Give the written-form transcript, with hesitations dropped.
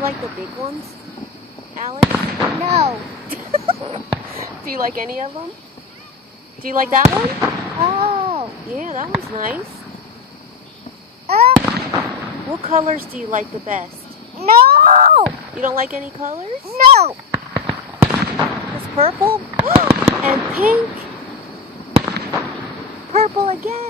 like the big ones, Alex? No. Do you like any of them? Do you like that one? Oh. Yeah, that one's nice. What colors do you like the best? No. You don't like any colors? No. It's purple and pink. Purple again.